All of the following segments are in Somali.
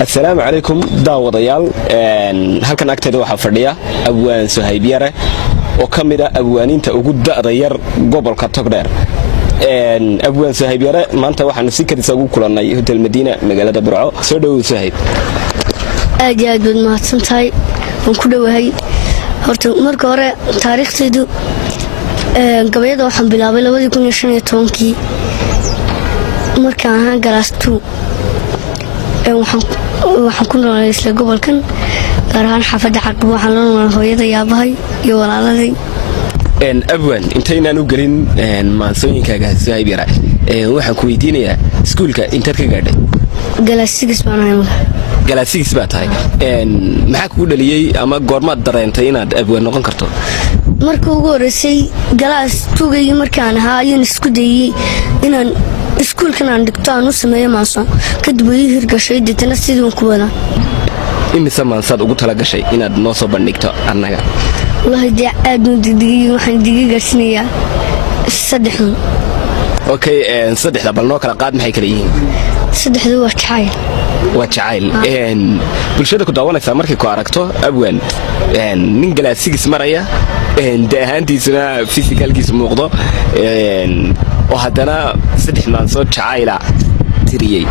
السلام عليكم daawadayaal halkan agteeda waxa fadhiya abwaan Suhayb Yare oo kamida abwaaninta ugu da'da yar gobolka Togdheer abwaan Suhayb Yare maanta waxaan si kadis ugu kulanay Hotel Madiina magaalada Burco soo dhaw Suhayb aad iyo aad mahadsantahay waan ku dhawahay horta marka hore taariikhdeedu gabayada waxaan bilaabay 2015 markaan ahaan galaas 2 waxaan ku noolay isla gobolkan gaar ahaan xaafadda Caqab waxaan la noolay hooyada yaabahay iyo walaaladay abwaan intaynaan u galin maansooyinkaaga Suhayb Yare waxaan ku weydiinayaa iskuulka inta ka gaadhay galaas 6 baan ahay galaas 6 baa tahay maxaa kugu dhaliyay ama goormaad dareentay inaad abwaan noqon karto markii ugu horeysay galaas 2 markaan ahaa ayaan isku dayay inaan iskuulkan aan dhigto aan u sameeyo maanso kadib way hirgashay dadna sidoo ku wada imisa maansaad ugu tala gashay inaad noo soo bandhigto annaga wallahi aad u digay waxaan digay garsinayaa 3 okay saddexda bal noo kala qaad maxay kala yihiin saddexdu waa jacayl bulshada ku daawanaysa markay ku aragto abwaan nin galaas 6 maraya ahaantiisuna physicalkiisa muuqdo oo haddana 3 maansoo jacayla tiriyay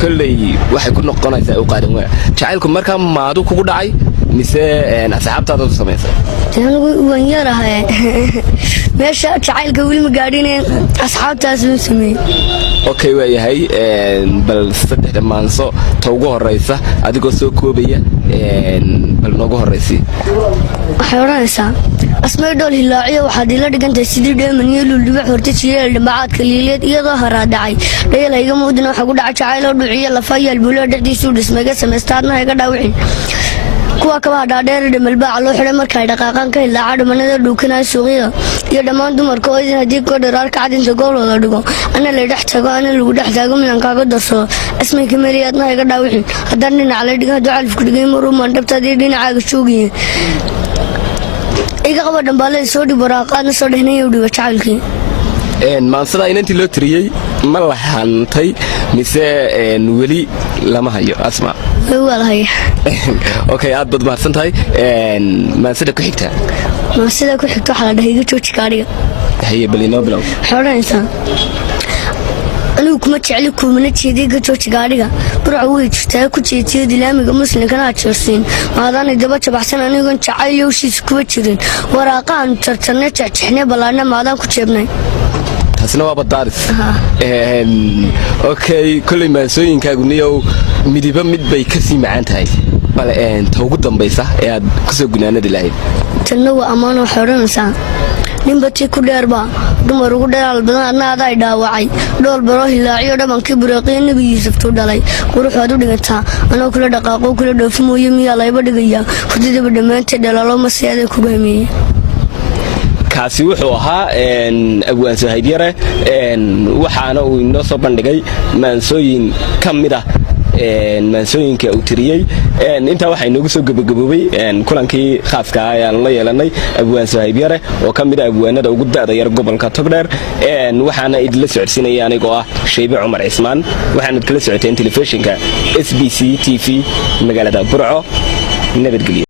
kullay waxay ku noqonaysaa u qaadan waa jacaylku markaa maadu kugu dhacay mise asxaabtaada u sameysay anigu waan yarahay meesha jacaylka wali ma gaadhin asxaabtaas u sameeyay okay waa yahay bal 3 maanso ta ugu horeysa adigoo soo koobaya bal noogu horeysay waxay oranaysaa asmay dhool hilaaciyo waxaad ila dhigantay sidii dheeman iyo luldubax horta jiileel dhambacaadka liileed iyadoo haraadacay dheelayga muudina waxa ku dhacay jacayl oo dhuuciyo lafayaal bulaa dhexdiisu dhismayga sameestaadna iga dhaawicin kuwa kaba dhaadheer dhamalbaac loo xiray markay dhaqaaqan ka ilaa dhamanada dhuukanay suuqyada iyo dhamaan dumarka oo hadii ko dharaar ka cadinta gool wada dhigo ana la dhex tago ana lagu dhex taago milan kaaga darso asmay kameeliyadna iga dhaawicin hadan dhinac la dhigo ducaalif ku dhigay maruuman dhabtadii dhinacaaga joogiyay iga qaba dhambaale soo dhib waraaqaadna soo dhexnay u dhigo jacaylkii maansada inantii loo tiriyay ma la hantay mise weli lama hayo asma walahay okay aad bad mahadsantahay maansada ku xigta waxa la dhahay iga jooji gaariga haye balino bilow xoranaysa anigu kuma jecli kuumana jeediyay iga jooji gaariga burco way jirtaa ku jeediyay dilaamiga muslimkana jeersiin maadaan daba jabaxsan anigoon jacayl hawshiis kuwa jirin waraaqaan tartarne jecjexne balaadna maadaan ku jeebnay taasna waa badaaris okay kulli maansooyinkaagu niyow midiba mid bay ka sii macaan tahay bal ta ugu dambaysa ee aad ku soo gunaanadi lahayd tanna waa ammaan oo xoranaysaa ninba tii ku dheerba dumar ugu dheeraal badan adna aday dhaawacay dhool baro hilaaciyo dhabankii bureeqiyo nabi yuusuf tuu dhalay quruxaad u dhigantaa anoo kula dhaqaaqo kula dhoofi mooye miyaa layba dhigaya hurdidaba dhammaanteed dhalaalo maseeday ku bahmeeyey kaasi wuxuu ahaa abwaan Suhayb Yare waxaana uu inoo soo bandhigay maansooyin kamid ah maansooyinka uu tiriyay inta waxa inoogu soo gabagaboobay kulankii khaaska ah ee aan la yeelanay abwaan Suhayb Yare oo kamid ah abwaanada ugu da'da yar gobolka Togdheer waxaana idila socodsiinay anigoo ah Shaybe Cumar Cismaan waxaana kala socoteen telefishinka SBC TV magaalada Burco nabadgelyo